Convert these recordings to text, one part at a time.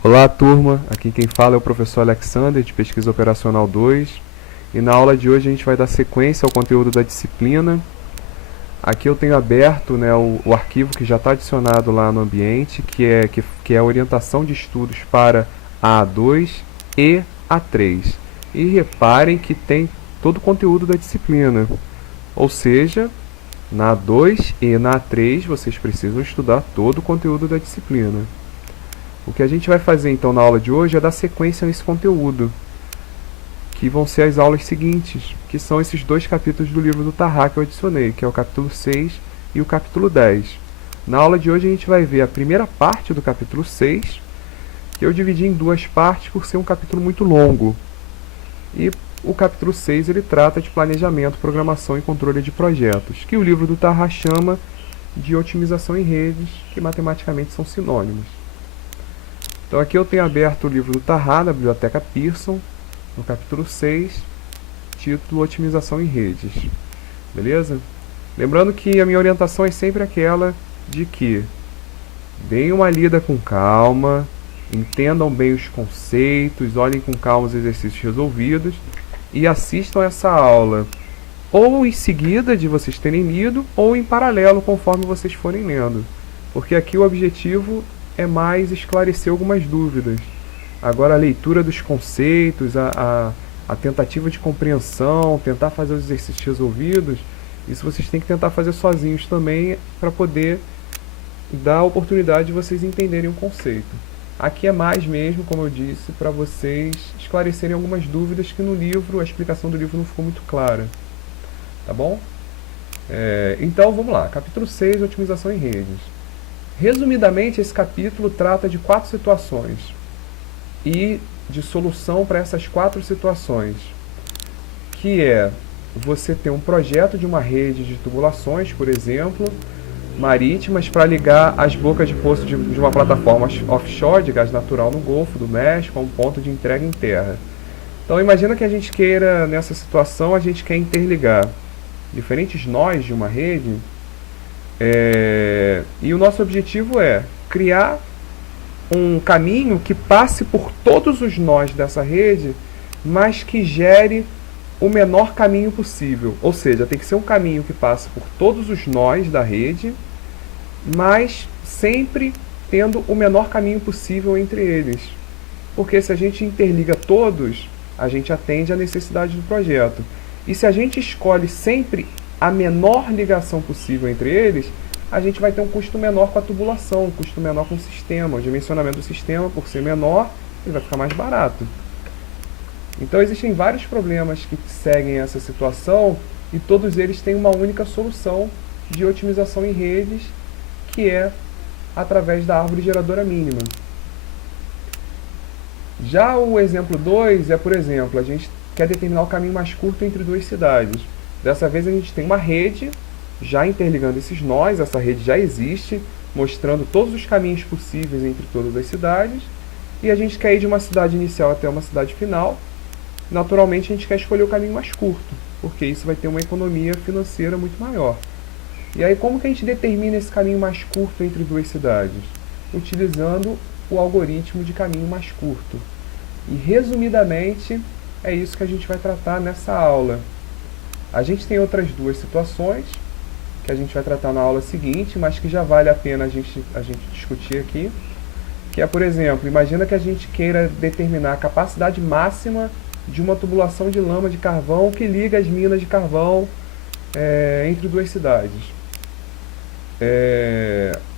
Olá, turma. Aqui quem fala é o professor Alexander, de Pesquisa Operacional 2. E na aula de hoje a gente vai dar sequência ao conteúdo da disciplina. Aqui eu tenho aberto, né, o arquivo que já está adicionado lá no ambiente, que é a orientação de estudos para a A2 e A3. E reparem que tem todo o conteúdo da disciplina. Ou seja, na A2 e na A3 vocês precisam estudar todo o conteúdo da disciplina. O que a gente vai fazer então na aula de hoje é dar sequência a esse conteúdo, que vão ser as aulas seguintes, que são esses dois capítulos do livro do Tahá que eu adicionei, que é o capítulo 6 e o capítulo 10. Na aula de hoje a gente vai ver a primeira parte do capítulo 6, que eu dividi em duas partes por ser um capítulo muito longo. E o capítulo 6 ele trata de planejamento, programação e controle de projetos, que o livro do Tahá chama de otimização em redes, que matematicamente são sinônimos. Então aqui eu tenho aberto o livro do Tahá, da biblioteca Pearson, no capítulo 6, título Otimização em Redes. Beleza? Lembrando que a minha orientação é sempre aquela de que deem uma lida com calma, entendam bem os conceitos, olhem com calma os exercícios resolvidos e assistam essa aula ou em seguida de vocês terem lido ou em paralelo conforme vocês forem lendo. Porque aqui o objetivo é mais esclarecer algumas dúvidas. Agora a leitura dos conceitos, a tentativa de compreensão, tentar fazer os exercícios resolvidos, isso vocês têm que tentar fazer sozinhos também para poder dar a oportunidade de vocês entenderem o conceito. Aqui é mais mesmo, como eu disse, para vocês esclarecerem algumas dúvidas que no livro, a explicação do livro não ficou muito clara. Tá bom? Então vamos lá, capítulo 6, otimização em redes. Resumidamente, esse capítulo trata de 4 situações e de solução para essas 4 situações, que é você ter um projeto de uma rede de tubulações, por exemplo, marítimas para ligar as bocas de poço de uma plataforma offshore de gás natural no Golfo do México a um ponto de entrega em terra. Então imagina que a gente queira, nessa situação, a gente quer interligar diferentes nós de uma rede. E o nosso objetivo é criar um caminho que passe por todos os nós dessa rede, mas que gere o menor caminho possível. Ou seja, tem que ser um caminho que passe por todos os nós da rede, mas sempre tendo o menor caminho possível entre eles. Porque se a gente interliga todos, a gente atende à necessidade do projeto. E se a gente escolhe sempre a menor ligação possível entre eles, a gente vai ter um custo menor com a tubulação, um custo menor com o sistema. O dimensionamento do sistema, por ser menor, ele vai ficar mais barato. Então existem vários problemas que seguem essa situação e todos eles têm uma única solução de otimização em redes, que é através da árvore geradora mínima. Já o exemplo 2 é, por exemplo, a gente quer determinar o caminho mais curto entre duas cidades. Dessa vez a gente tem uma rede já interligando esses nós, essa rede já existe, mostrando todos os caminhos possíveis entre todas as cidades, e a gente quer ir de uma cidade inicial até uma cidade final. Naturalmente a gente quer escolher o caminho mais curto, porque isso vai ter uma economia financeira muito maior. E aí como que a gente determina esse caminho mais curto entre duas cidades? Utilizando o algoritmo de caminho mais curto. E resumidamente é isso que a gente vai tratar nessa aula. A gente tem outras duas situações que a gente vai tratar na aula seguinte, mas que já vale a pena a gente discutir aqui, que é, por exemplo, imagina que a gente queira determinar a capacidade máxima de uma tubulação de lama de carvão que liga as minas de carvão entre duas cidades.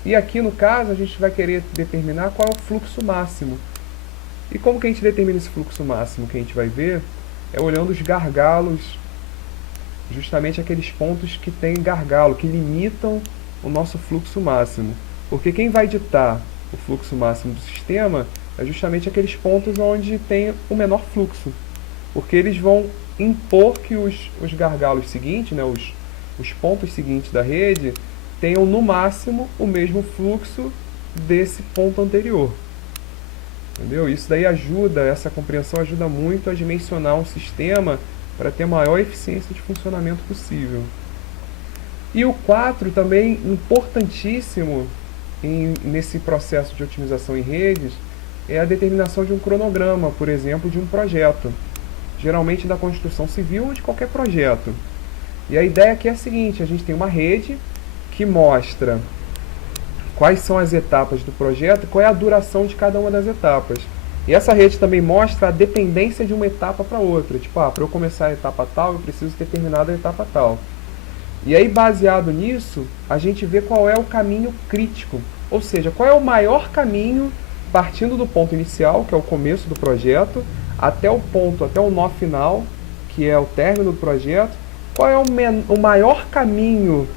E aqui no caso a gente vai querer determinar qual é o fluxo máximo. E como que a gente determina esse fluxo máximo que a gente vai ver? É olhando os gargalos, justamente aqueles pontos que tem gargalo, que limitam o nosso fluxo máximo. Porque quem vai ditar o fluxo máximo do sistema é justamente aqueles pontos onde tem o menor fluxo. Porque eles vão impor que os gargalos seguintes, né, os pontos seguintes da rede, tenham no máximo o mesmo fluxo desse ponto anterior. Entendeu? Isso daí ajuda, essa compreensão ajuda muito a dimensionar um sistema para ter a maior eficiência de funcionamento possível. E o 4 também, importantíssimo nesse processo de otimização em redes, é a determinação de um cronograma, por exemplo, de um projeto. Geralmente da construção civil ou de qualquer projeto. E a ideia aqui é a seguinte, a gente tem uma rede que mostra quais são as etapas do projeto, qual é a duração de cada uma das etapas. E essa rede também mostra a dependência de uma etapa para outra. Tipo, para eu começar a etapa tal, eu preciso ter terminado a etapa tal. E aí, baseado nisso, a gente vê qual é o caminho crítico. Ou seja, qual é o maior caminho, partindo do ponto inicial, que é o começo do projeto, até o nó final, que é o término do projeto. Qual é o maior caminho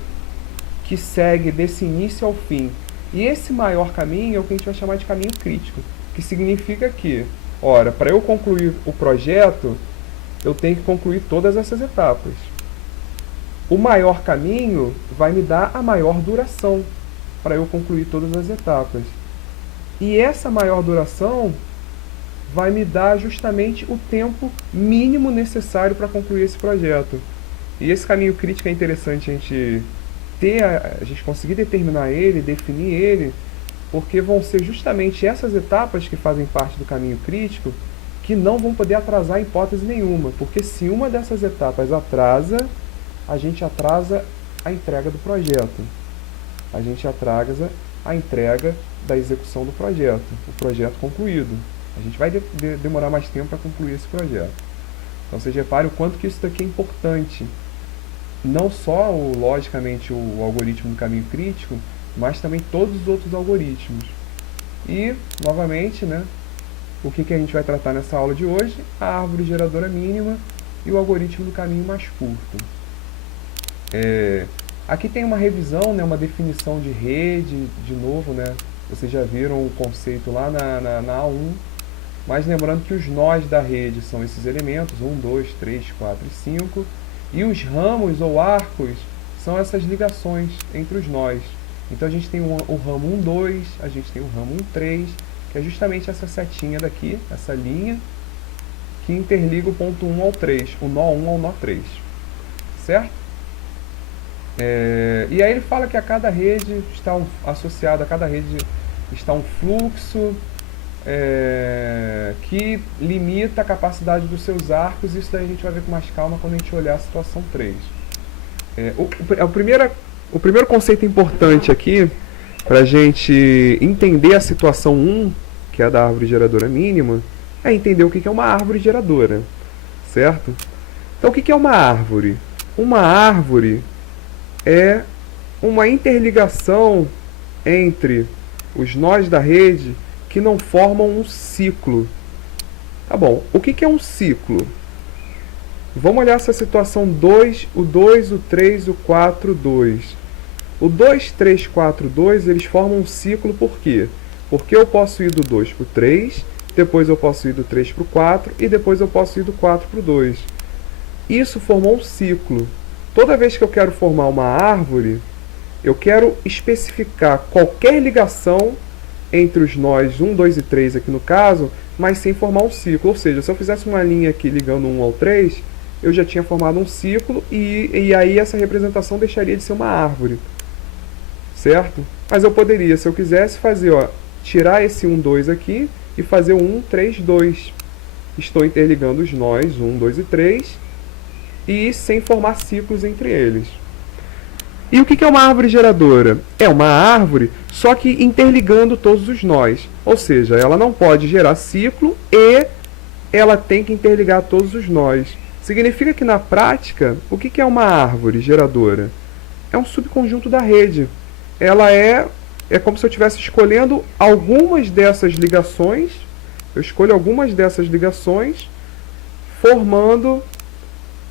que segue desse início ao fim? E esse maior caminho é o que a gente vai chamar de caminho crítico, que significa que, ora, para eu concluir o projeto, eu tenho que concluir todas essas etapas. O maior caminho vai me dar a maior duração para eu concluir todas as etapas. E essa maior duração vai me dar justamente o tempo mínimo necessário para concluir esse projeto. E esse caminho crítico é interessante a gente conseguir determinar ele, definir ele, porque vão ser justamente essas etapas que fazem parte do caminho crítico que não vão poder atrasar em hipótese nenhuma, porque se uma dessas etapas atrasa, a gente atrasa a entrega do projeto. A gente atrasa a entrega da execução do projeto, o projeto concluído. A gente vai demorar mais tempo para concluir esse projeto. Então, vocês reparem o quanto que isso daqui é importante. Não só, logicamente, o algoritmo do caminho crítico, mas também todos os outros algoritmos. E, novamente, né, o que a gente vai tratar nessa aula de hoje? A árvore geradora mínima e o algoritmo do caminho mais curto. Aqui tem uma revisão, né, uma definição de rede, de novo, né, vocês já viram o conceito lá na A1, mas lembrando que os nós da rede são esses elementos, 1, 2, 3, 4 e 5, e os ramos ou arcos são essas ligações entre os nós. Então a gente tem o ramo 1, 2, a gente tem o ramo 1, 3, que é justamente essa setinha daqui, essa linha, que interliga o ponto 1 ao 3, o nó 1 ao nó 3, certo? E aí ele fala que a cada rede está associado a cada rede está um fluxo que limita a capacidade dos seus arcos. Isso daí a gente vai ver com mais calma quando a gente olhar a situação 3. O primeiro conceito importante aqui, para a gente entender a situação 1, que é a da árvore geradora mínima, é entender o que é uma árvore geradora, certo? Então o que é uma árvore? Uma árvore é uma interligação entre os nós da rede que não formam um ciclo. Tá bom, o que é um ciclo? Vamos olhar essa situação 2, o 2, o 3, o 4, o 2. O 2, 3, 4, 2, eles formam um ciclo por quê? Porque eu posso ir do 2 para o 3, depois eu posso ir do 3 para o 4 e depois eu posso ir do 4 para o 2. Isso formou um ciclo. Toda vez que eu quero formar uma árvore, eu quero especificar qualquer ligação entre os nós 1, 2 e 3 aqui no caso, mas sem formar um ciclo. Ou seja, se eu fizesse uma linha aqui ligando 1 ao 3, eu já tinha formado um ciclo e aí essa representação deixaria de ser uma árvore. Certo? Mas eu poderia, se eu quisesse, fazer, tirar esse 1, 2 aqui e fazer o 1, 3, 2. Estou interligando os nós 1, 2 e 3 e sem formar ciclos entre eles. E o que é uma árvore geradora? É uma árvore, só que interligando todos os nós. Ou seja, ela não pode gerar ciclo e ela tem que interligar todos os nós. Significa que na prática, o que é uma árvore geradora? É um subconjunto da rede. Ela é como se eu estivesse escolhendo algumas dessas ligações. Eu escolho algumas dessas ligações, formando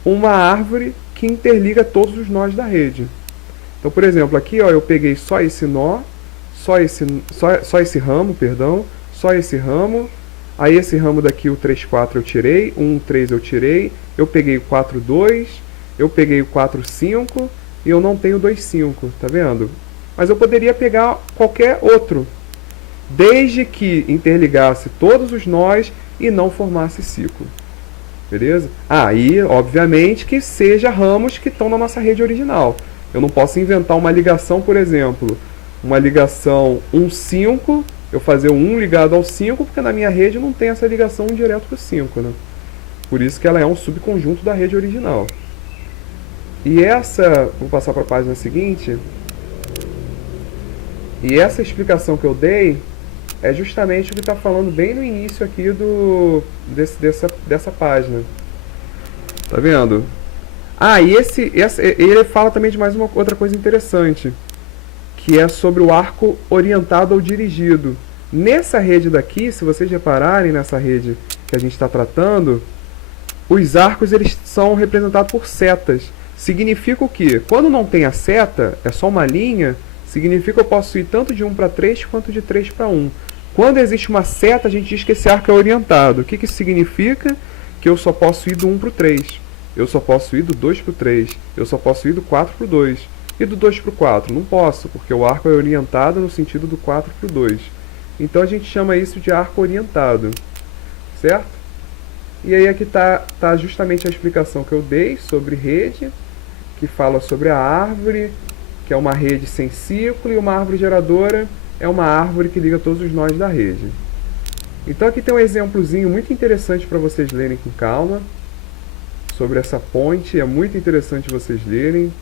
uma árvore que interliga todos os nós da rede. Então, por exemplo, aqui eu peguei só esse nó, só esse ramo, perdão, só esse ramo. Aí esse ramo daqui, o 3, 4 eu tirei, o 1, 3 eu tirei, eu peguei o 4, 2, eu peguei o 4, 5 e eu não tenho 2, 5, tá vendo? Mas eu poderia pegar qualquer outro, desde que interligasse todos os nós e não formasse ciclo. Beleza? E, obviamente, que seja ramos que estão na nossa rede original. Eu não posso inventar uma ligação, por exemplo, uma ligação 1, 5 eu fazer o 1 ligado ao 5, porque na minha rede não tem essa ligação direto para o 5, né? Por isso que ela é um subconjunto da rede original. E essa, vou passar para a página seguinte, e essa explicação que eu dei é justamente o que está falando bem no início aqui dessa página. Tá vendo? E ele fala também de mais uma outra coisa interessante, que é sobre o arco orientado ao dirigido. Nessa rede daqui, se vocês repararem nessa rede que a gente está tratando, os arcos eles são representados por setas. Significa o quê? Quando não tem a seta, é só uma linha, significa que eu posso ir tanto de 1 para 3 quanto de 3 para 1. Quando existe uma seta, a gente diz que esse arco é orientado. O que isso significa? Que eu só posso ir do 1 para o 3. Eu só posso ir do 2 para o 3. Eu só posso ir do 4 para o 2. E do 2 para o 4? Não posso, porque o arco é orientado no sentido do 4 para o 2. Então a gente chama isso de arco orientado. Certo? E aí aqui está justamente a explicação que eu dei sobre rede, que fala sobre a árvore, que é uma rede sem ciclo, e uma árvore geradora é uma árvore que liga todos os nós da rede. Então aqui tem um exemplozinho muito interessante para vocês lerem com calma, sobre essa ponte, é muito interessante vocês lerem,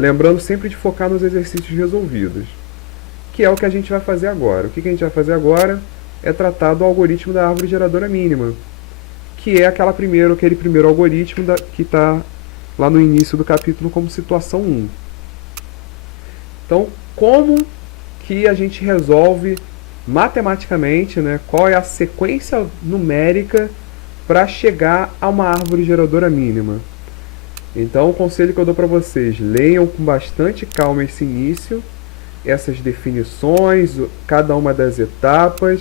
lembrando sempre de focar nos exercícios resolvidos, que é o que a gente vai fazer agora. O que a gente vai fazer agora é tratar do algoritmo da árvore geradora mínima, que é aquele primeiro algoritmo que está lá no início do capítulo como situação 1. Então, como que a gente resolve matematicamente, né, qual é a sequência numérica para chegar a uma árvore geradora mínima? Então, o conselho que eu dou para vocês, leiam com bastante calma esse início, essas definições, cada uma das etapas,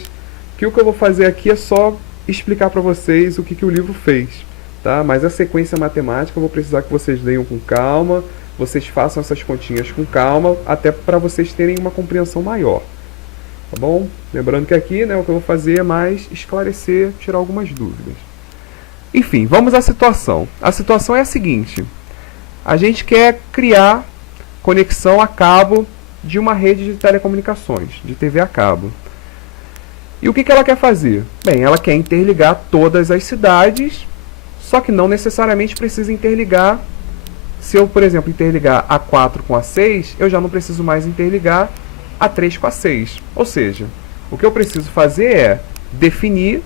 que o que eu vou fazer aqui é só explicar para vocês o que o livro fez, tá? Mas a sequência matemática eu vou precisar que vocês leiam com calma, vocês façam essas continhas com calma, até para vocês terem uma compreensão maior, tá bom? Lembrando que aqui, né, o que eu vou fazer é mais esclarecer, tirar algumas dúvidas. Enfim, vamos à situação. A situação é a seguinte: a gente quer criar conexão a cabo de uma rede de telecomunicações, de TV a cabo. E o que ela quer fazer? Bem, ela quer interligar todas as cidades, só que não necessariamente precisa interligar. Se eu, por exemplo, interligar a 4 com a 6, eu já não preciso mais interligar a 3 com a 6. Ou seja, o que eu preciso fazer é definir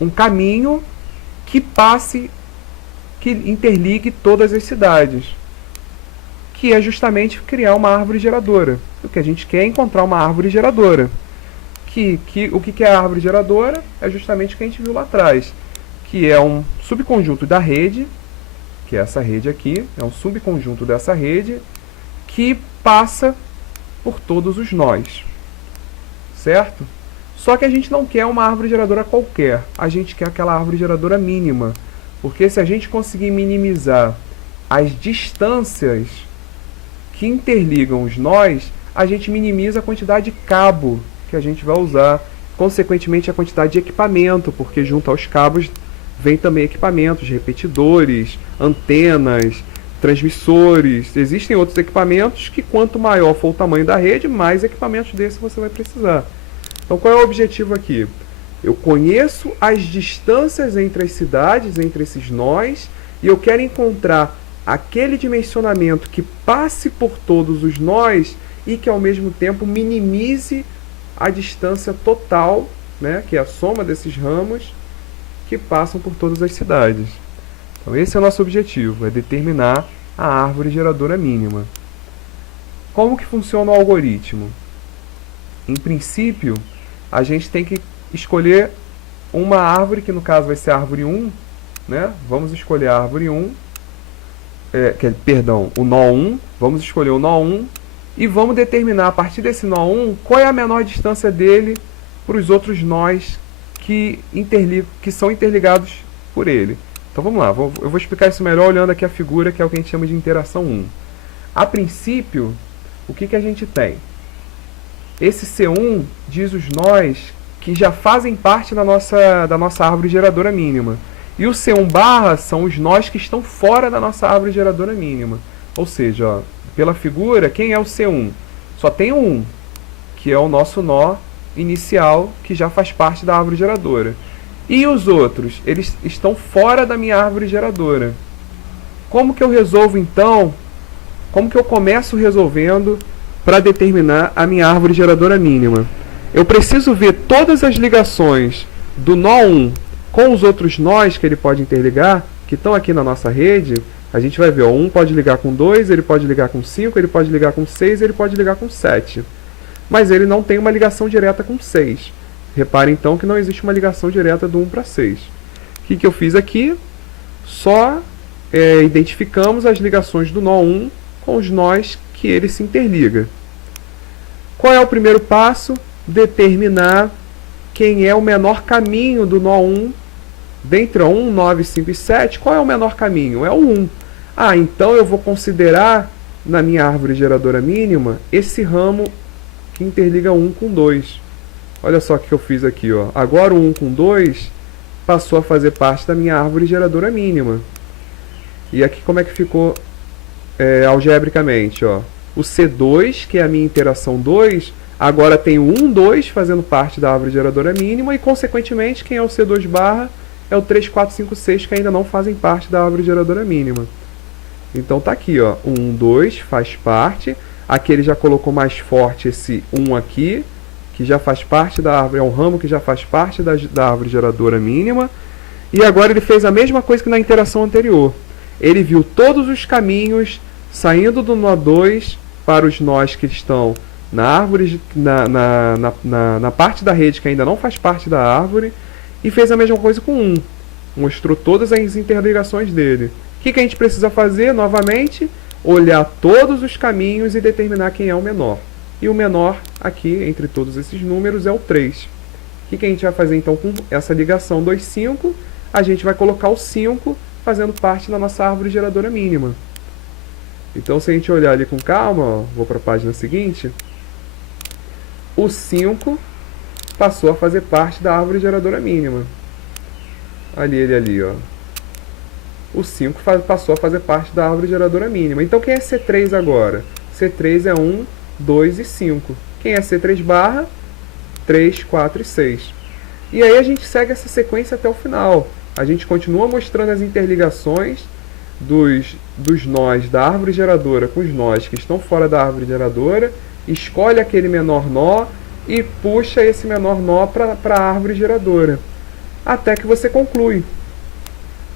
um caminho que interligue todas as cidades, que é justamente criar uma árvore geradora. O que a gente quer é encontrar uma árvore geradora. O que é a árvore geradora? É justamente o que a gente viu lá atrás, que é um subconjunto da rede, que é essa rede aqui, é um subconjunto dessa rede, que passa por todos os nós, certo? Só que a gente não quer uma árvore geradora qualquer, a gente quer aquela árvore geradora mínima, porque se a gente conseguir minimizar as distâncias que interligam os nós, a gente minimiza a quantidade de cabo que a gente vai usar, consequentemente a quantidade de equipamento, porque junto aos cabos vem também equipamentos, repetidores, antenas, transmissores. Existem outros equipamentos que quanto maior for o tamanho da rede, mais equipamentos desses você vai precisar. Então qual é o objetivo aqui? Eu conheço as distâncias entre as cidades, entre esses nós, e eu quero encontrar aquele dimensionamento que passe por todos os nós e que ao mesmo tempo minimize a distância total, né, que é a soma desses ramos que passam por todas as cidades. Então esse é o nosso objetivo, é determinar a árvore geradora mínima. Como que funciona o algoritmo? Em princípio, a gente tem que escolher uma árvore, que no caso vai ser a árvore 1, né? Vamos escolher a árvore 1, o nó 1, vamos escolher o nó 1, e vamos determinar a partir desse nó 1 qual é a menor distância dele para os outros nós que são interligados por ele. Então vamos lá, eu vou explicar isso melhor olhando aqui a figura, que é o que a gente chama de interação 1. A princípio, o que a gente tem? Esse C1 diz os nós que já fazem parte da nossa árvore geradora mínima. E o C1 barra são os nós que estão fora da nossa árvore geradora mínima. Ou seja, ó, pela figura, quem é o C1? Só tem um, que é o nosso nó inicial, que já faz parte da árvore geradora. E os outros, eles estão fora da minha árvore geradora. Como que eu resolvo então? Como que eu começo resolvendo para determinar a minha árvore geradora mínima? Eu preciso ver todas as ligações do nó 1 com os outros nós que ele pode interligar, que estão aqui na nossa rede. A gente vai ver, ó, 1 pode ligar com 2, ele pode ligar com 5, ele pode ligar com 6, ele pode ligar com 7. Mas ele não tem uma ligação direta com 6. Repare então que não existe uma ligação direta do 1 para 6. O que eu fiz aqui? Só identificamos as ligações do nó 1 com os nós que ele se interliga. Qual é o primeiro passo? Determinar quem é o menor caminho do nó 1 dentre 1, 9, 5 e 7. Qual é o menor caminho? É o 1. Ah, então eu vou considerar na minha árvore geradora mínima esse ramo que interliga 1 com 2. Olha só o que eu fiz aqui, ó. Agora o 1 com 2 passou a fazer parte da minha árvore geradora mínima. E aqui como é que ficou algebricamente, ó. O C2, que é a minha interação 2, agora tem o 1, 2 fazendo parte da árvore geradora mínima e, consequentemente, quem é o C2 barra é o 3, 4, 5, 6, que ainda não fazem parte da árvore geradora mínima. Então tá aqui, ó. O 1, 2 faz parte. Aqui ele já colocou mais forte esse 1 aqui, que já faz parte da árvore, é um ramo que já faz parte da árvore geradora mínima. E agora ele fez a mesma coisa que na interação anterior. Ele viu todos os caminhos saindo do nó 2 para os nós que estão na árvore, na parte da rede que ainda não faz parte da árvore, e fez a mesma coisa com 1. Mostrou todas as interligações dele. O que a gente precisa fazer novamente? Olhar todos os caminhos e determinar quem é o menor. E o menor aqui, entre todos esses números, é o 3. O que a gente vai fazer então com essa ligação 2, 5? A gente vai colocar o 5 fazendo parte da nossa árvore geradora mínima. Então, se a gente olhar ali com calma, ó, vou para a página seguinte, o 5 passou a fazer parte da árvore geradora mínima. Ele ali, ó. O 5 passou a fazer parte da árvore geradora mínima. Então, quem é C3 agora? C3 é 1, 2 e 5. Quem é C3 barra? 3, 4 e 6. E aí a gente segue essa sequência até o final. A gente continua mostrando as interligações dos nós da árvore geradora com os nós que estão fora da árvore geradora, escolhe aquele menor nó e puxa esse menor nó para a árvore geradora, até que você conclui.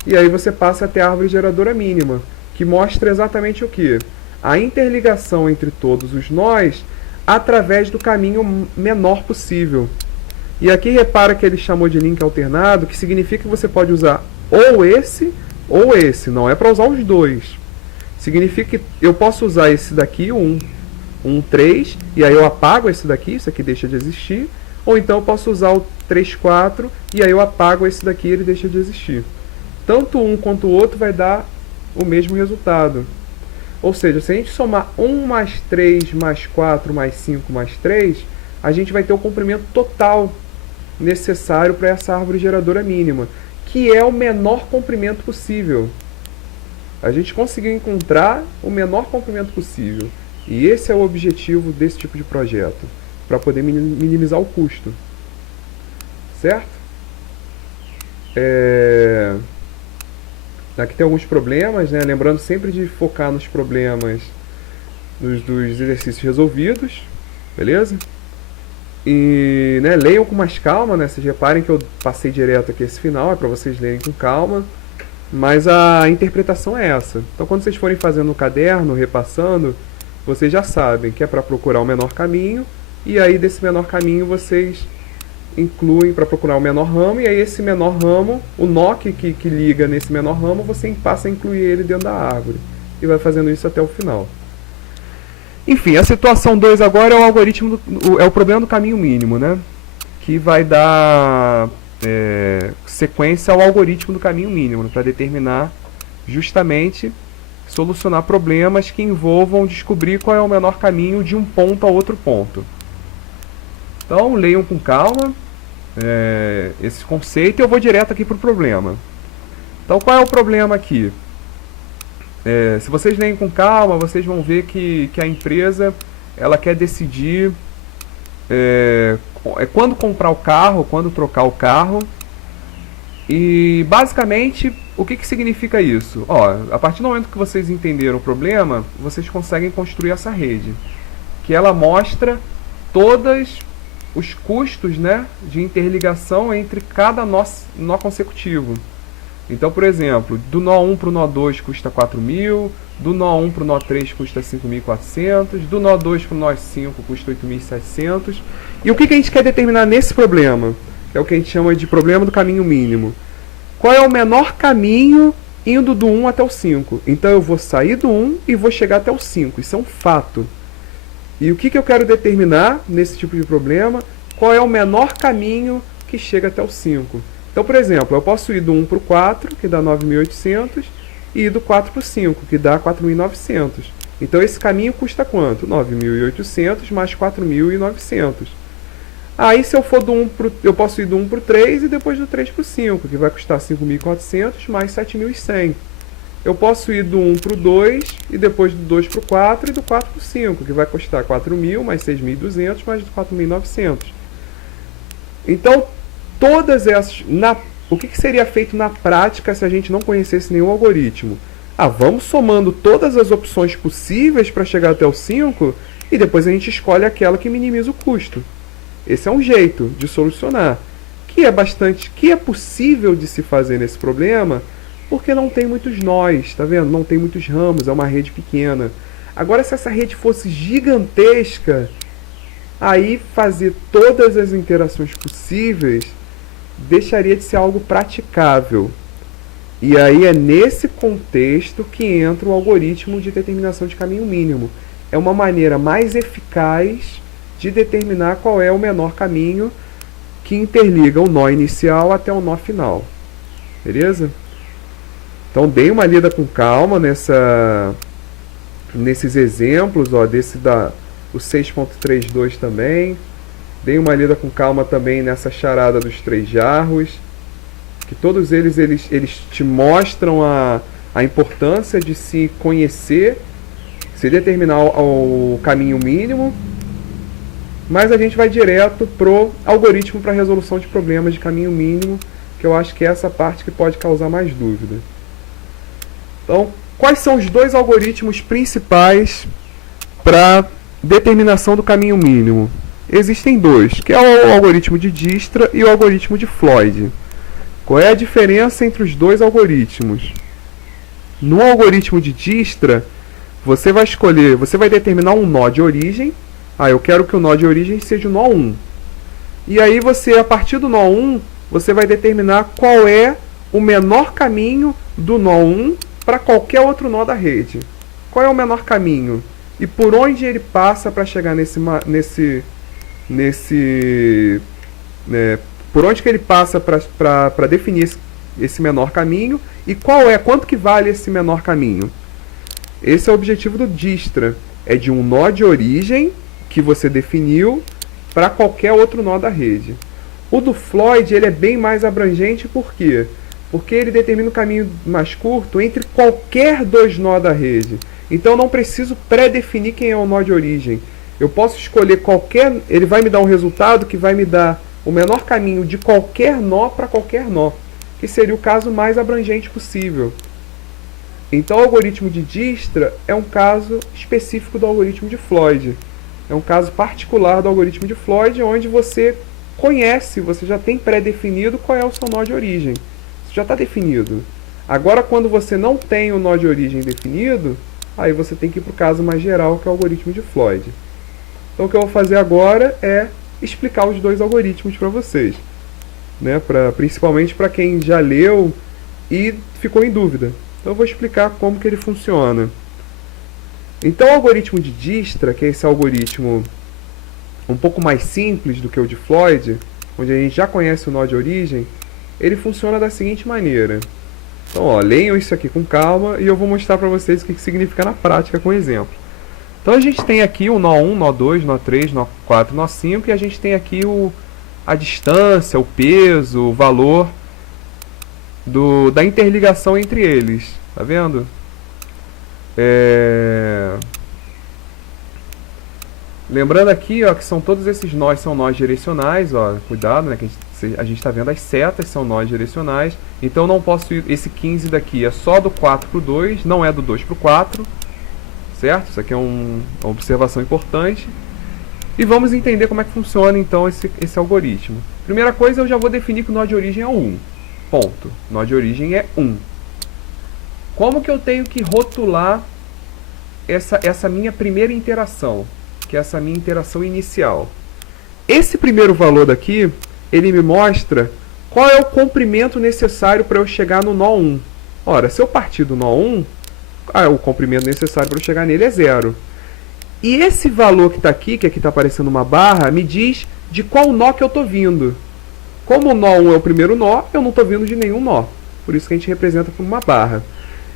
E aí você passa até a árvore geradora mínima, que mostra exatamente o que? A interligação entre todos os nós através do caminho menor possível. E aqui repara que ele chamou de link alternado, que significa que você pode usar ou esse, não é para usar os dois. Significa que eu posso usar esse daqui, o 1, 3, e aí eu apago esse daqui, isso aqui deixa de existir. Ou então eu posso usar o 3, 4, e aí eu apago esse daqui e ele deixa de existir. Tanto um quanto o outro vai dar o mesmo resultado. Ou seja, se a gente somar 1 mais 3 mais 4 mais 5 mais 3, a gente vai ter o comprimento total necessário para essa árvore geradora mínima, que é o menor comprimento possível. A gente conseguiu encontrar o menor comprimento possível. E esse é o objetivo desse tipo de projeto, para poder minimizar o custo. Certo? Aqui tem alguns problemas, né? Lembrando sempre de focar nos problemas dos exercícios resolvidos. Beleza? E leiam com mais calma, né? Vocês reparem que eu passei direto aqui esse final, é para vocês lerem com calma. Mas a interpretação é essa. Então, quando vocês forem fazendo no caderno, repassando, vocês já sabem que é para procurar o menor caminho. E aí, desse menor caminho, vocês incluem para procurar o menor ramo. E aí, esse menor ramo, o nó que liga nesse menor ramo, você passa a incluir ele dentro da árvore. E vai fazendo isso até o final. Enfim, a situação 2 agora é o algoritmo, é o problema do caminho mínimo, né? Que vai dar sequência ao algoritmo do caminho mínimo, para determinar justamente solucionar problemas que envolvam descobrir qual é o menor caminho de um ponto a outro ponto. Então, leiam com calma esse conceito e eu vou direto aqui para o problema. Então, qual é o problema aqui? Se vocês leem com calma, vocês vão ver que a empresa ela quer decidir quando comprar o carro, quando trocar o carro. E basicamente, o que significa isso? Ó, a partir do momento que vocês entenderam o problema, vocês conseguem construir essa rede, que ela mostra todos os custos, né, de interligação entre cada nó consecutivo. Então, por exemplo, do nó 1 para o nó 2 custa 4.000, do nó 1 para o nó 3 custa 5.400, do nó 2 para o nó 5 custa 8.700. E o que a gente quer determinar nesse problema? É o que a gente chama de problema do caminho mínimo. Qual é o menor caminho indo do 1 até o 5? Então eu vou sair do 1 e vou chegar até o 5. Isso é um fato. E o que eu quero determinar nesse tipo de problema? Qual é o menor caminho que chega até o 5? Então, por exemplo, eu posso ir do 1 para o 4, que dá 9.800, e ir do 4 para o 5, que dá 4.900. Então esse caminho custa quanto? 9.800 mais 4.900. Aí se eu for do 1 pro, eu posso ir do 1 para o 3 e depois do 3 para o 5, que vai custar 5.400 mais 7.100. Eu posso ir do 1 para o 2 e depois do 2 para o 4 e do 4 para o 5, que vai custar 4.000 mais 6.200 mais 4.900. Então, todas essas... o que seria feito na prática se a gente não conhecesse nenhum algoritmo? Vamos somando todas as opções possíveis para chegar até o 5 e depois a gente escolhe aquela que minimiza o custo. Esse é um jeito de solucionar, que é possível de se fazer nesse problema, porque não tem muitos nós, tá vendo? Não tem muitos ramos, é uma rede pequena. Agora, se essa rede fosse gigantesca, aí fazer todas as interações possíveis deixaria de ser algo praticável. E aí é nesse contexto que entra o algoritmo de determinação de caminho mínimo. É uma maneira mais eficaz de determinar qual é o menor caminho que interliga o nó inicial até o nó final. Beleza? Então, dei uma lida com calma nesses exemplos, ó, o 6.32 também. Dei uma lida com calma também nessa charada dos 3 jarros, que todos eles te mostram a importância de se conhecer, se determinar o caminho mínimo. Mas a gente vai direto pro algoritmo para resolução de problemas de caminho mínimo, que eu acho que é essa parte que pode causar mais dúvida. Então, quais são os 2 algoritmos principais para determinação do caminho mínimo? Existem 2, que é o algoritmo de Dijkstra e o algoritmo de Floyd. Qual é a diferença entre os 2 algoritmos? No algoritmo de Dijkstra, você vai determinar um nó de origem. Eu quero que o nó de origem seja o nó 1. E aí a partir do nó 1, você vai determinar qual é o menor caminho do nó 1 para qualquer outro nó da rede. Qual é o menor caminho? E por onde ele passa para chegar por onde que ele passa para definir esse menor caminho e quanto que vale esse menor caminho? Esse é o objetivo do Dijkstra, é de um nó de origem que você definiu para qualquer outro nó da rede. O do Floyd ele é bem mais abrangente, por quê? Porque ele determina o caminho mais curto entre qualquer 2 nós da rede. Então eu não preciso pré-definir quem é o nó de origem. Eu posso escolher ele vai me dar um resultado que vai me dar o menor caminho de qualquer nó para qualquer nó, que seria o caso mais abrangente possível. Então o algoritmo de Dijkstra é um caso específico do algoritmo de Floyd. É um caso particular do algoritmo de Floyd, onde você você já tem pré-definido qual é o seu nó de origem. Isso já está definido. Agora, quando você não tem o nó de origem definido, aí você tem que ir para o caso mais geral, que é o algoritmo de Floyd. Então o que eu vou fazer agora é explicar os 2 algoritmos para vocês, né? Principalmente para quem já leu e ficou em dúvida. Então eu vou explicar como que ele funciona. Então o algoritmo de Dijkstra, que é esse algoritmo um pouco mais simples do que o de Floyd, onde a gente já conhece o nó de origem, ele funciona da seguinte maneira. Então, leiam isso aqui com calma e eu vou mostrar para vocês o que significa na prática com exemplo. Então a gente tem aqui o nó 1, nó 2, nó 3, nó 4, nó 5, e a gente tem aqui a distância, o peso, o valor da interligação entre eles. Tá vendo? Lembrando aqui, ó, que são todos esses nós são nós direcionais, ó, cuidado, né, que a gente está vendo as setas são nós direcionais, então não posso ir, esse 15 daqui é só do 4 para o 2, não é do 2 para o 4, certo? Isso aqui é uma observação importante. E vamos entender como é que funciona então esse algoritmo. Primeira coisa, eu já vou definir que o nó de origem é 1. Ponto. O nó de origem é 1. Como que eu tenho que rotular essa minha primeira interação, que é essa minha interação inicial? Esse primeiro valor daqui, ele me mostra qual é o comprimento necessário para eu chegar no nó 1. Ora, se eu partir do nó 1, o comprimento necessário para eu chegar nele é 0. E esse valor que está aqui, que aqui está aparecendo uma barra, me diz de qual nó que eu estou vindo. Como o nó 1 é o primeiro nó, eu não estou vindo de nenhum nó. Por isso que a gente representa por uma barra.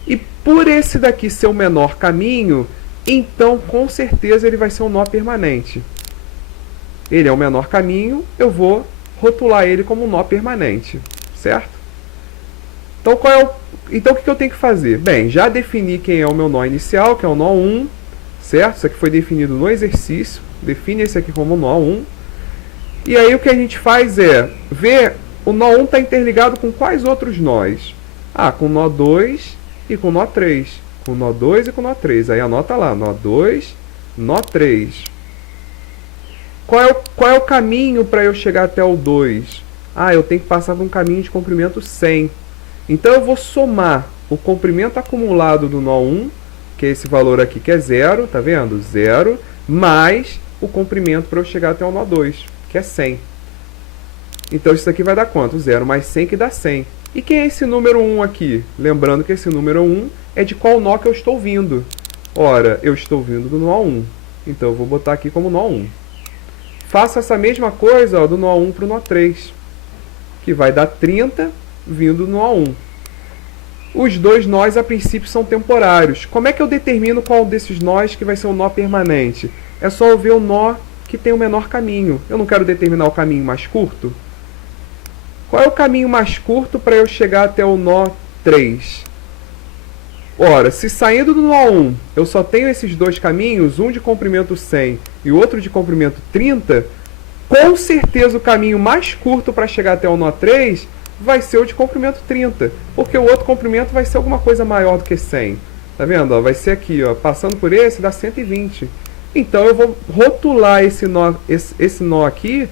E por esse daqui ser o menor caminho, então com certeza ele vai ser um nó permanente. Ele é o menor caminho, eu vou rotular ele como um nó permanente, certo? Então, então o que eu tenho que fazer? Bem, já defini quem é o meu nó inicial, que é o nó 1, certo? Isso aqui foi definido no exercício, define esse aqui como nó 1. E aí o que a gente faz é ver, o nó 1 está interligado com quais outros nós? Com o nó 2 e com o nó 3. Com o nó 2 e com o nó 3. Aí anota lá, nó 2, nó 3. Qual é o caminho para eu chegar até o 2? Eu tenho que passar por um caminho de comprimento 100. Então eu vou somar o comprimento acumulado do nó 1, que é esse valor aqui que é 0, tá vendo? 0, mais o comprimento para eu chegar até o nó 2, que é 100. Então isso aqui vai dar quanto? 0 mais 100, que dá 100. E quem é esse número 1 aqui? Lembrando que esse número 1 é de qual nó que eu estou vindo. Ora, eu estou vindo do nó 1. Então eu vou botar aqui como nó 1. Faço essa mesma coisa, ó, do nó 1 para o nó 3, que vai dar 30 vindo do nó 1. Os dois nós, a princípio, são temporários. Como é que eu determino qual desses nós que vai ser um nó permanente? É só eu ver o nó que tem o menor caminho. Eu não quero determinar o caminho mais curto? Qual é o caminho mais curto para eu chegar até o nó 3? Ora, se saindo do nó 1 eu só tenho esses dois caminhos, um de comprimento 100 e outro de comprimento 30, com certeza o caminho mais curto para chegar até o nó 3 vai ser o de comprimento 30, porque o outro comprimento vai ser alguma coisa maior do que 100. Tá vendo? Ó, vai ser aqui, ó, passando por esse dá 120. Então eu vou rotular esse nó aqui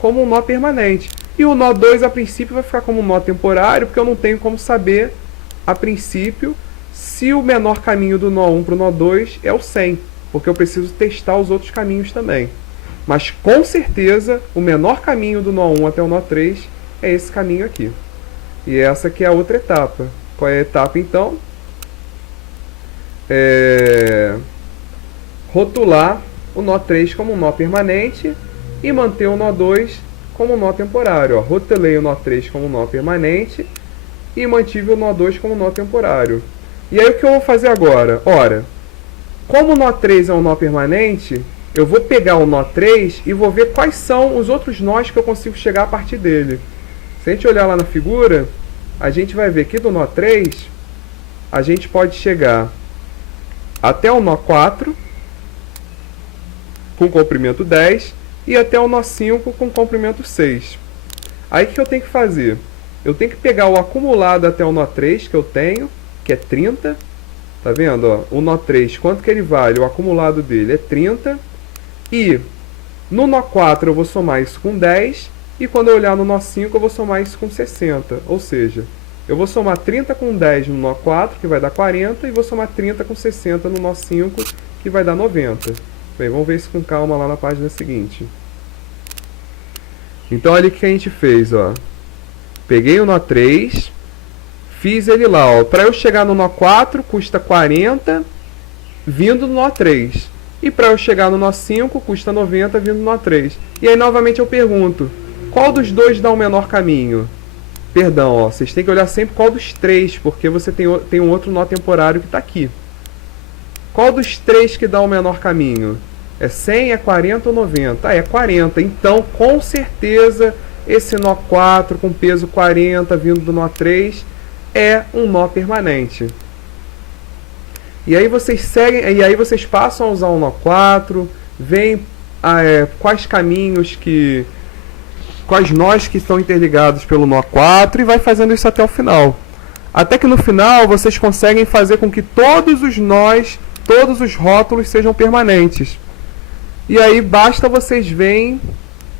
como um nó permanente. E o nó 2 a princípio vai ficar como um nó temporário, porque eu não tenho como saber a princípio se o menor caminho do nó 1 para o nó 2 é o 100, porque eu preciso testar os outros caminhos também. Mas com certeza o menor caminho do nó 1 até o nó 3 é esse caminho aqui. E essa aqui é a outra etapa. Qual é a etapa então? Rotular o nó 3 como um nó permanente e manter o nó 2 como um nó temporário. Ó, rotulei o nó 3 como um nó permanente e mantive o nó 2 como um nó temporário. E aí o que eu vou fazer agora? Ora, como o nó 3 é um nó permanente, eu vou pegar o nó 3 e vou ver quais são os outros nós que eu consigo chegar a partir dele. Se a gente olhar lá na figura, a gente vai ver que do nó 3, a gente pode chegar até o nó 4, com comprimento 10, e até o nó 5 com comprimento 6. Aí o que eu tenho que fazer? Eu tenho que pegar o acumulado até o nó 3 que eu tenho, que é 30. Tá vendo? Ó, o nó 3, quanto que ele vale? O acumulado dele é 30. E no nó 4 eu vou somar isso com 10. E quando eu olhar no nó 5 eu vou somar isso com 60. Ou seja, eu vou somar 30 com 10 no nó 4, que vai dar 40. E vou somar 30 com 60 no nó 5, que vai dar 90. Bem, vamos ver isso com calma lá na página seguinte. Então olha o que a gente fez, ó. Peguei o nó 3, fiz ele lá, ó. Para eu chegar no nó 4 custa 40 vindo do nó 3. E para eu chegar no nó 5 custa 90 vindo do nó 3. E aí novamente eu pergunto, qual dos dois dá o menor caminho? Perdão, ó, vocês têm que olhar sempre qual dos três, porque você tem um outro nó temporário que está aqui. Qual dos três que dá o menor caminho? É 100, é 40 ou 90? É 40. Então, com certeza, esse nó 4 com peso 40 vindo do nó 3 é um nó permanente. E aí vocês seguem, e aí vocês passam a usar o nó 4, vêm quais caminhos quais nós que estão interligados pelo nó 4 e vai fazendo isso até o final. Até que no final vocês conseguem fazer com que todos os nós, todos os rótulos sejam permanentes. E aí basta vocês verem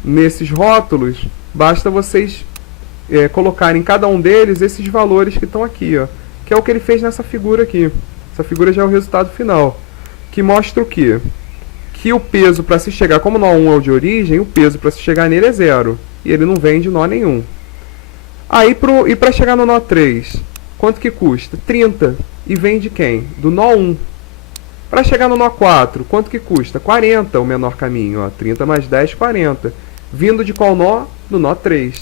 nesses rótulos, basta vocês colocarem em cada um deles esses valores que estão aqui, ó, que é o que ele fez nessa figura aqui. Essa figura já é o resultado final, que mostra o quê? Que o peso para se chegar, como o nó 1 é o de origem, o peso para se chegar nele é 0, e ele não vem de nó nenhum. Aí e para chegar no nó 3, quanto que custa? 30, e vem de quem? Do nó 1. Para chegar no nó 4, quanto que custa? 40, o menor caminho, ó, 30 mais 10, 40. Vindo de qual nó? Do nó 3.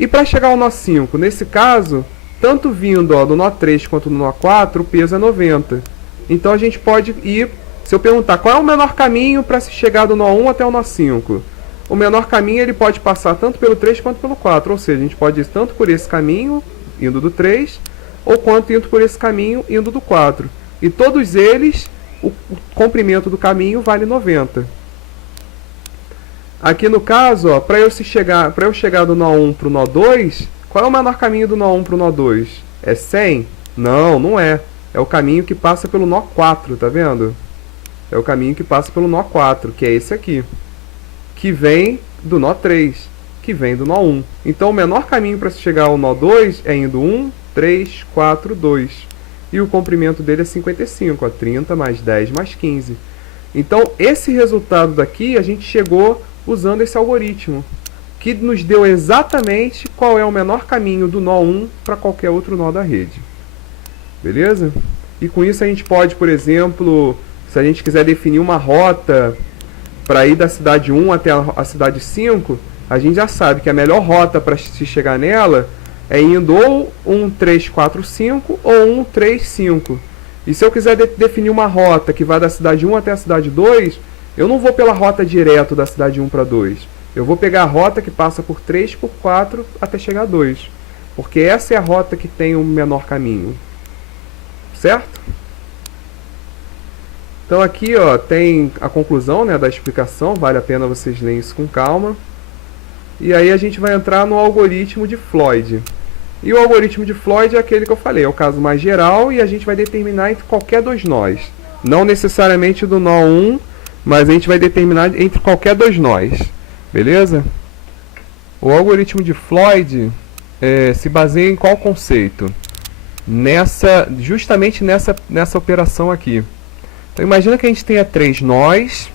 E para chegar ao nó 5, nesse caso, tanto vindo do nó 3 quanto do nó 4, o peso é 90. Então a gente pode ir, se eu perguntar qual é o menor caminho para se chegar do nó 1 até o nó 5, o menor caminho ele pode passar tanto pelo 3 quanto pelo 4, ou seja, a gente pode ir tanto por esse caminho, indo do 3, ou quanto indo por esse caminho, indo do 4. E todos eles, o comprimento do caminho vale 90. Aqui no caso, para eu chegar do nó 1 para o nó 2, qual é o menor caminho do nó 1 para o nó 2? É 100? Não, não é. É o caminho que passa pelo nó 4, tá vendo? É o caminho que passa pelo nó 4, que é esse aqui. Que vem do nó 3, que vem do nó 1. Então o menor caminho para se chegar ao nó 2 é indo 1, 3, 4, 2. E o comprimento dele é 55, ó, 30 mais 10 mais 15. Então esse resultado daqui a gente chegou usando esse algoritmo, que nos deu exatamente qual é o menor caminho do nó 1 para qualquer outro nó da rede. Beleza? E com isso a gente pode, por exemplo, se a gente quiser definir uma rota para ir da cidade 1 até a cidade 5, a gente já sabe que a melhor rota para se chegar nela é indo ou 1, 3, 4, 5 ou 1, 3, 5. E se eu quiser definir uma rota que vai da cidade 1 até a cidade 2, eu não vou pela rota direto da cidade 1 para 2. Eu vou pegar a rota que passa por 3, por 4 até chegar a 2. Porque essa é a rota que tem o menor caminho. Certo? Então aqui ó, tem a conclusão, né, da explicação, vale a pena vocês lerem isso com calma. E aí a gente vai entrar no algoritmo de Floyd. E o algoritmo de Floyd é aquele que eu falei, é o caso mais geral e a gente vai determinar entre qualquer dois nós. Não necessariamente do nó 1, mas a gente vai determinar entre qualquer dois nós. Beleza? O algoritmo de Floyd se baseia em qual conceito? Justamente nessa operação aqui. Então imagina que a gente tenha três nós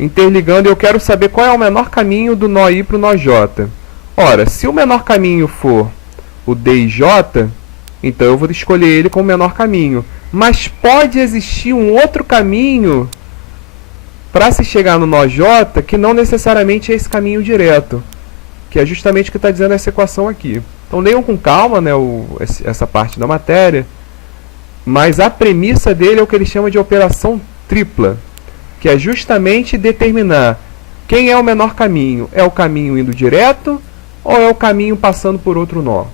interligando e eu quero saber qual é o menor caminho do nó I para o nó J. Ora, se o menor caminho for o D e J, então eu vou escolher ele como menor caminho. Mas pode existir um outro caminho para se chegar no nó J que não necessariamente é esse caminho direto, que é justamente o que está dizendo essa equação aqui. Então leiam com calma, né, essa parte da matéria, mas a premissa dele é o que ele chama de operação tripla, que é justamente determinar quem é o menor caminho. É o caminho indo direto ou é o caminho passando por outro nó?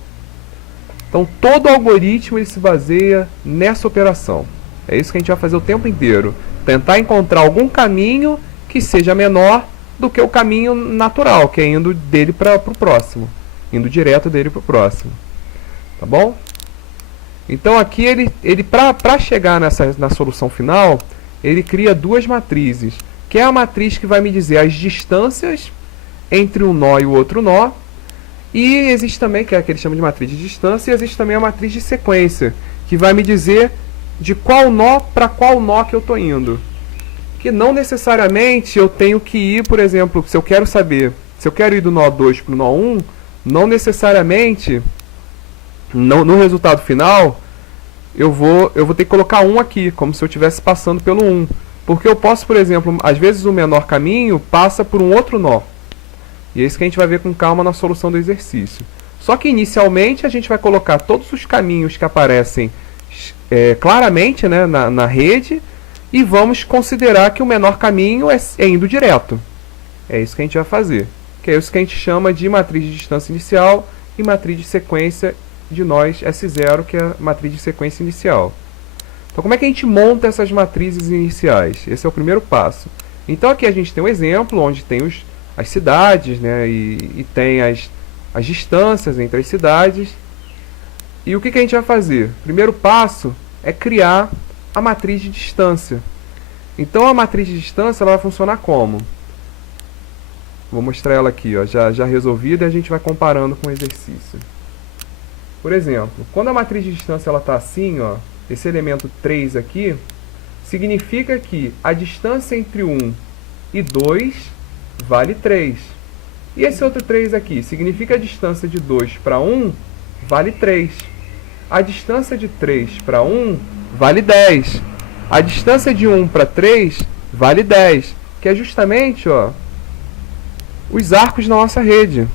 Então todo algoritmo ele se baseia nessa operação. É isso que a gente vai fazer o tempo inteiro. Tentar encontrar algum caminho que seja menor do que o caminho natural, que é indo dele para o próximo. Indo direto dele para o próximo. Tá bom? Então aqui ele para chegar na solução final, ele cria duas matrizes. Que é a matriz que vai me dizer as distâncias entre um nó e o outro nó. E existe também, que é a que ele chama de matriz de distância, e existe também a matriz de sequência, que vai me dizer de qual nó para qual nó que eu estou indo. Que não necessariamente eu tenho que ir, por exemplo, se eu quero saber, se eu quero ir do nó 2 para o nó 1, não necessariamente, no resultado final, eu vou ter que colocar 1 aqui, como se eu estivesse passando pelo 1. Porque eu posso, por exemplo, às vezes o menor caminho passa por um outro nó. E é isso que a gente vai ver com calma na solução do exercício. Só que inicialmente a gente vai colocar todos os caminhos que aparecem claramente, né, na rede, e vamos considerar que o menor caminho é indo direto. É isso que a gente vai fazer. Que é isso que a gente chama de matriz de distância inicial e matriz de sequência de nós S0, que é a matriz de sequência inicial. Então como é que a gente monta essas matrizes iniciais? Esse é o primeiro passo. Então aqui a gente tem um exemplo onde tem as cidades, né, e tem as distâncias entre as cidades. E o que a gente vai fazer? Primeiro passo é criar a matriz de distância. Então a matriz de distância ela vai funcionar como? Vou mostrar ela aqui, ó, já resolvida, e a gente vai comparando com o exercício. Por exemplo, quando a matriz de distância está assim, ó, esse elemento 3 aqui, significa que a distância entre 1 e 2 vale 3. E esse outro 3 aqui, significa a distância de 2 para 1 vale 3. A distância de 3 para 1 vale 10. A distância de 1 para 3 vale 10, que é justamente, ó, os arcos da nossa rede.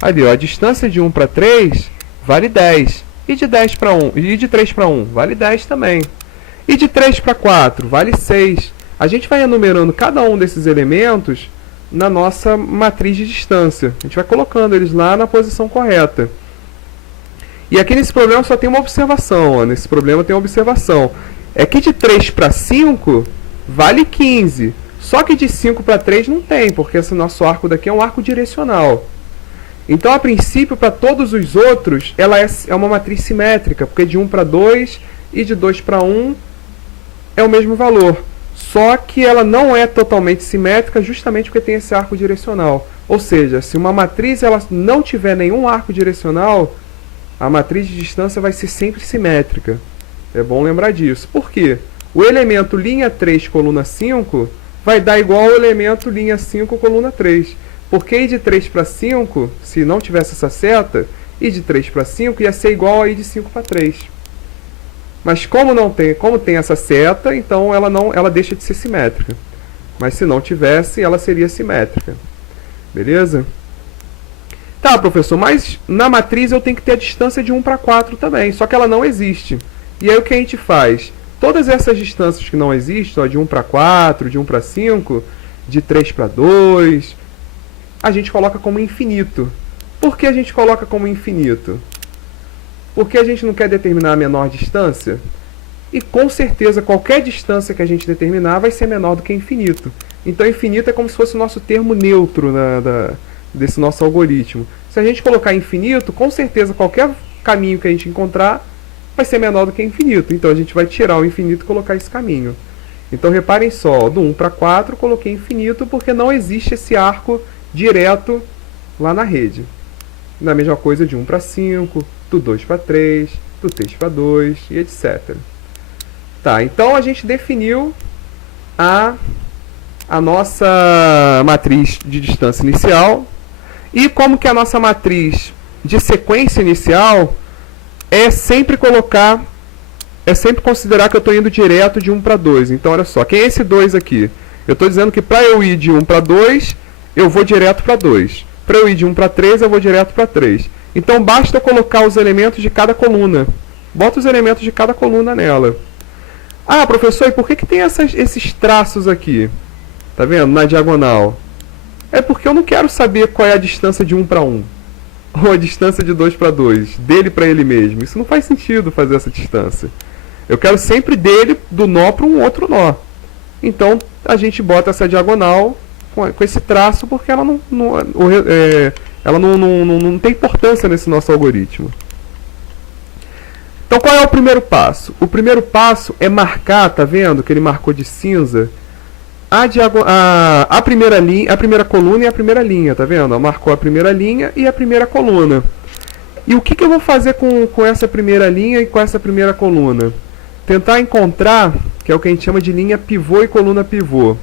Ali, ó, a distância de 1 para 3 vale 10. E de 10 para 1, e de 3 para 1 vale 10 também. E de 3 para 4 vale 6. A gente vai enumerando cada um desses elementos na nossa matriz de distância. A gente vai colocando eles lá na posição correta. E aqui nesse problema só tem uma observação. Ó. Nesse problema tem uma observação. É que de 3 para 5 vale 15. Só que de 5 para 3 não tem, porque esse nosso arco daqui é um arco direcional. Então, a princípio, para todos os outros, ela é uma matriz simétrica, porque de 1 para 2 e de 2 para 1 é o mesmo valor. Só que ela não é totalmente simétrica justamente porque tem esse arco direcional. Ou seja, se uma matriz ela não tiver nenhum arco direcional, a matriz de distância vai ser sempre simétrica. É bom lembrar disso. Por quê? O elemento linha 3, coluna 5, vai dar igual ao elemento linha 5, coluna 3. Porque i de 3 para 5, se não tivesse essa seta, i de 3 para 5 ia ser igual a i de 5 para 3. Mas como tem essa seta, então ela deixa de ser simétrica. Mas se não tivesse, ela seria simétrica. Beleza? Tá, professor, mas na matriz eu tenho que ter a distância de 1 para 4 também, só que ela não existe. E aí o que a gente faz? Todas essas distâncias que não existem, ó, de 1 para 4, de 1 para 5, de 3 para 2, a gente coloca como infinito. Por que a gente coloca como infinito? Porque a gente não quer determinar a menor distância? E com certeza qualquer distância que a gente determinar vai ser menor do que infinito. Então infinito é como se fosse o nosso termo neutro desse nosso algoritmo. Se a gente colocar infinito, com certeza qualquer caminho que a gente encontrar vai ser menor do que infinito. Então a gente vai tirar o infinito e colocar esse caminho. Então reparem só, do 1 para 4 eu coloquei infinito porque não existe esse arco direto lá na rede. Na mesma coisa de 1 para 5, do 2 para 3, do 3 para 2 e etc. Tá, então a gente definiu a nossa matriz de distância inicial. E como que a nossa matriz de sequência inicial é sempre considerar que eu estou indo direto de 1 para 2. Então, olha só, quem é esse 2 aqui? Eu estou dizendo que para eu ir de 1 para 2, eu vou direto para 2. Para eu ir de 1 para 3, eu vou direto para 3. Então, basta eu colocar os elementos de cada coluna. Bota os elementos de cada coluna nela. Ah, professor, e por que tem esses traços aqui? Tá vendo? Na diagonal. É porque eu não quero saber qual é a distância de 1 para 1. Ou a distância de 2 para 2. Dele para ele mesmo. Isso não faz sentido fazer essa distância. Eu quero sempre dele, do nó para um outro nó. Então, a gente bota essa diagonal com esse traço porque ela não tem importância nesse nosso algoritmo. Então, qual é o primeiro passo? O primeiro passo é marcar, tá vendo que ele marcou de cinza, a primeira coluna e a primeira linha, tá vendo? Marcou a primeira linha e a primeira coluna. E o que eu vou fazer com essa primeira linha e com essa primeira coluna? Tentar encontrar, que é o que a gente chama de linha pivô e coluna pivô.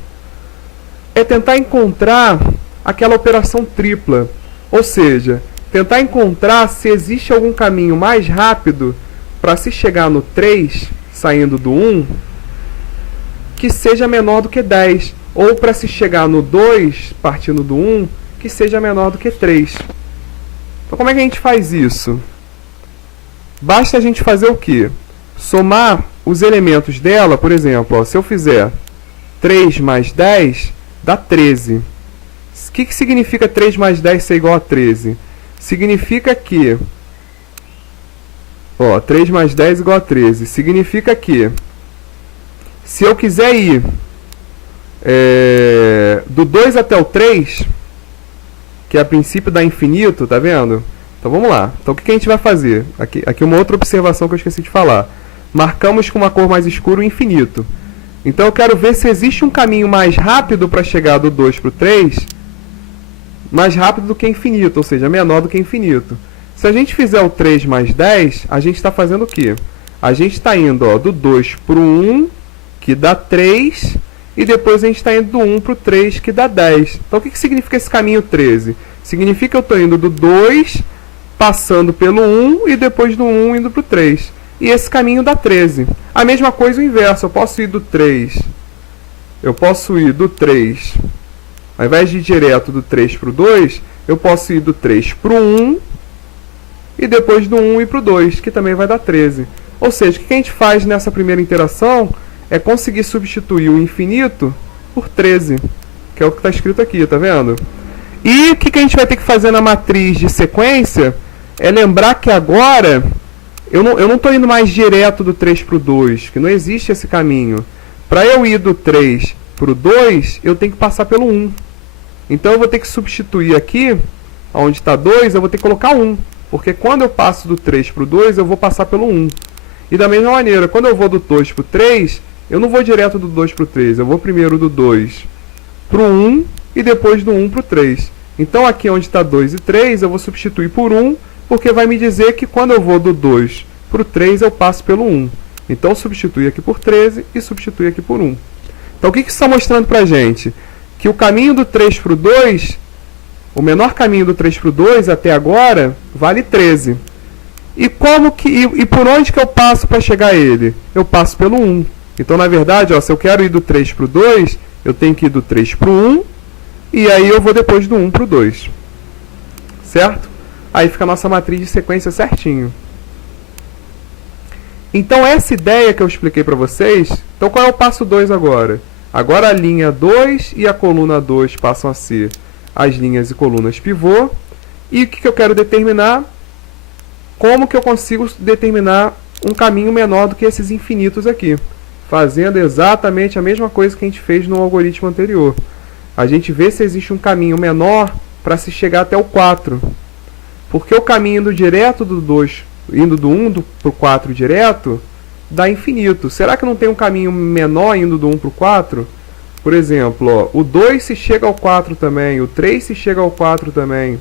É tentar encontrar aquela operação tripla. Ou seja, tentar encontrar se existe algum caminho mais rápido para se chegar no 3, saindo do 1, que seja menor do que 10. Ou para se chegar no 2, partindo do 1, que seja menor do que 3. Então, como é que a gente faz isso? Basta a gente fazer o quê? Somar os elementos dela, por exemplo, ó, se eu fizer 3 mais 10, dá 13. O que significa 3 mais 10 ser igual a 13? Significa que 3 mais 10 igual a 13. Significa que se eu quiser ir do 2 até o 3, que a princípio dá infinito, tá vendo? Então vamos lá. Então o que a gente vai fazer? Aqui uma outra observação que eu esqueci de falar. Marcamos com uma cor mais escura o infinito. Então eu quero ver se existe um caminho mais rápido para chegar do 2 para o 3, mais rápido do que infinito, ou seja, menor do que infinito. Se a gente fizer o 3 mais 10, a gente está fazendo o quê? A gente está indo do 2 para o 1, que dá 3, e depois a gente está indo do 1 para o 3, que dá 10. Então o que significa esse caminho 13? Significa que eu estou indo do 2, passando pelo 1, e depois do 1 indo para o 3. E esse caminho dá 13. A mesma coisa o inverso, eu posso ir do 3, ao invés de ir direto do 3 para o 2, eu posso ir do 3 para o 1, e depois do 1 ir para o 2, que também vai dar 13. Ou seja, o que a gente faz nessa primeira interação é conseguir substituir o infinito por 13, que é o que está escrito aqui, tá vendo? E o que a gente vai ter que fazer na matriz de sequência é lembrar que agora eu não estou indo mais direto do 3 para o 2, que não existe esse caminho. Para eu ir do 3 para o 2, eu tenho que passar pelo 1. Então eu vou ter que substituir aqui, onde está 2, eu vou ter que colocar 1. Porque quando eu passo do 3 para o 2, eu vou passar pelo 1. E da mesma maneira, quando eu vou do 2 para o 3, eu não vou direto do 2 para o 3. Eu vou primeiro do 2 para o 1 e depois do 1 para o 3. Então aqui onde está 2 e 3, eu vou substituir por 1, porque vai me dizer que quando eu vou do 2 para o 3, eu passo pelo 1. Então substitui aqui por 13 e substitui aqui por 1. Então o que isso está mostrando para a gente? Que o caminho do 3 para o 2, o menor caminho do 3 para o 2 até agora, vale 13. E por onde que eu passo para chegar a ele? Eu passo pelo 1. Então, na verdade, se eu quero ir do 3 para o 2, eu tenho que ir do 3 para o 1, e aí eu vou depois do 1 para o 2. Certo? Aí fica a nossa matriz de sequência certinho. Então, essa ideia que eu expliquei para vocês, então qual é o passo 2 agora? Agora a linha 2 e a coluna 2 passam a ser as linhas e colunas pivô. E o que eu quero determinar? Como que eu consigo determinar um caminho menor do que esses infinitos aqui? Fazendo exatamente a mesma coisa que a gente fez no algoritmo anterior. A gente vê se existe um caminho menor para se chegar até o 4. Porque o caminho indo direto do 2, indo do 1 para o 4 direto, dá infinito. Será que não tem um caminho menor indo do 1 para o 4? Por exemplo, o 2 se chega ao 4 também, o 3 se chega ao 4 também.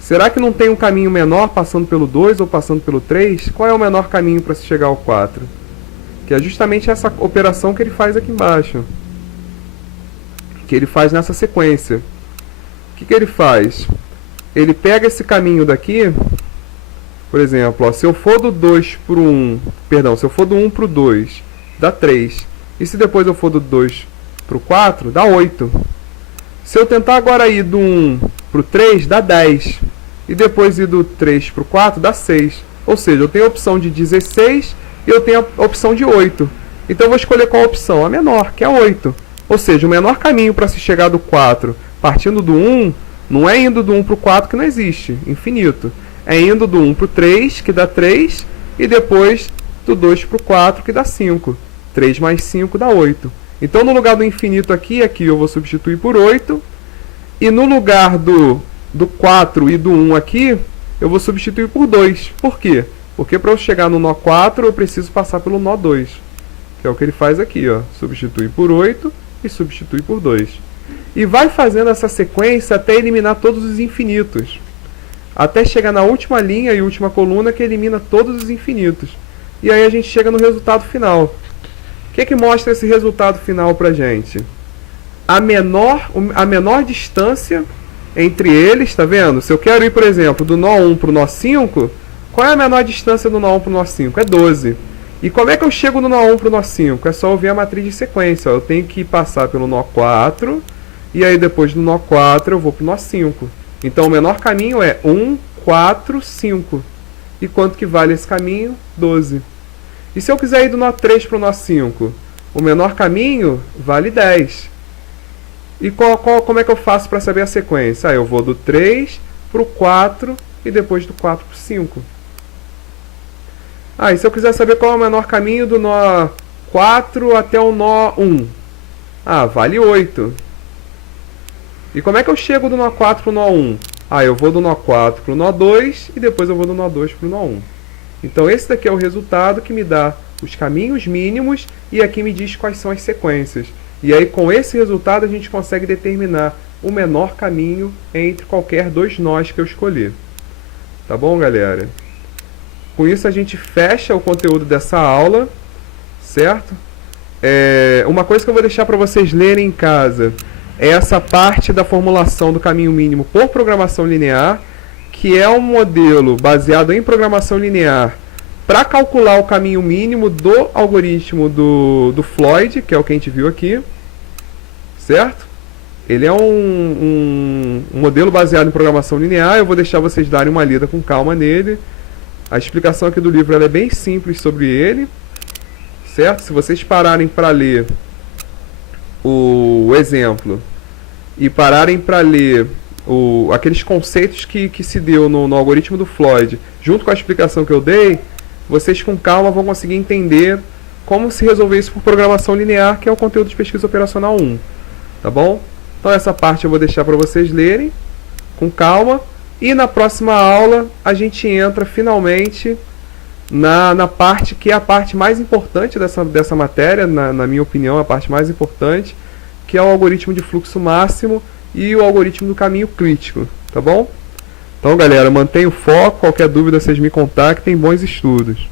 Será que não tem um caminho menor passando pelo 2 ou passando pelo 3? Qual é o menor caminho para se chegar ao 4? Que é justamente essa operação que ele faz aqui embaixo. Que ele faz nessa sequência. O que ele faz? Ele pega esse caminho daqui, por exemplo, se eu for do 2 para o 1, se eu for do 1 para o 2, dá 3. E se depois eu for do 2 para o 4, dá 8. Se eu tentar agora ir do 1 para o 3, dá 10. E depois ir do 3 para o 4, dá 6. Ou seja, eu tenho a opção de 16 e eu tenho a opção de 8. Então eu vou escolher qual opção? A menor, que é 8. Ou seja, o menor caminho para se chegar do 4 partindo do 1, não é indo do 1 para o 4, que não existe, infinito. É indo do 1 para o 3, que dá 3, e depois do 2 para o 4, que dá 5. 3 mais 5 dá 8. Então, no lugar do infinito aqui eu vou substituir por 8. E no lugar do 4 e do 1 aqui, eu vou substituir por 2. Por quê? Porque para eu chegar no nó 4, eu preciso passar pelo nó 2. Que é o que ele faz aqui, substitui por 8 e substitui por 2. E vai fazendo essa sequência até eliminar todos os infinitos. Até chegar na última linha e última coluna que elimina todos os infinitos. E aí a gente chega no resultado final. O que mostra esse resultado final pra gente? A menor distância entre eles, tá vendo? Se eu quero ir, por exemplo, do nó 1 para o nó 5, qual é a menor distância do nó 1 para o nó 5? É 12. E como é que eu chego do nó 1 para o nó 5? É só eu ver a matriz de sequência. Eu tenho que passar pelo nó 4, e aí depois do nó 4 eu vou para o nó 5. Então o menor caminho é 1, 4, 5. E quanto que vale esse caminho? 12. E se eu quiser ir do nó 3 para o nó 5? O menor caminho vale 10. E como é que eu faço para saber a sequência? Eu vou do 3 para o 4 e depois do 4 para o 5. E se eu quiser saber qual é o menor caminho do nó 4 até o nó 1? Ah, vale 8. E como é que eu chego do nó 4 para o nó 1? Ah, eu vou do nó 4 para o nó 2 e depois eu vou do nó 2 para o nó 1. Então esse daqui é o resultado que me dá os caminhos mínimos e aqui me diz quais são as sequências. E aí com esse resultado a gente consegue determinar o menor caminho entre qualquer dois nós que eu escolher. Tá bom, galera? Com isso a gente fecha o conteúdo dessa aula, certo? Uma coisa que eu vou deixar para vocês lerem em casa é essa parte da formulação do caminho mínimo por programação linear, que é um modelo baseado em programação linear para calcular o caminho mínimo do algoritmo do Floyd, que é o que a gente viu aqui, certo? Ele é um modelo baseado em programação linear. Eu vou deixar vocês darem uma lida com calma nele. A explicação aqui do livro ela é bem simples sobre ele, certo? Se vocês pararem para ler o exemplo e pararem para ler aqueles conceitos que se deu no algoritmo do Floyd, junto com a explicação que eu dei, vocês com calma vão conseguir entender como se resolver isso por programação linear, que é o conteúdo de pesquisa operacional 1. Tá bom? Então essa parte eu vou deixar para vocês lerem com calma. E na próxima aula a gente entra finalmente na parte que é a parte mais importante dessa matéria, na minha opinião, a parte mais importante, que é o algoritmo de fluxo máximo e o algoritmo do caminho crítico, tá bom? Então, galera, mantenha o foco, qualquer dúvida vocês me contactem, bons estudos.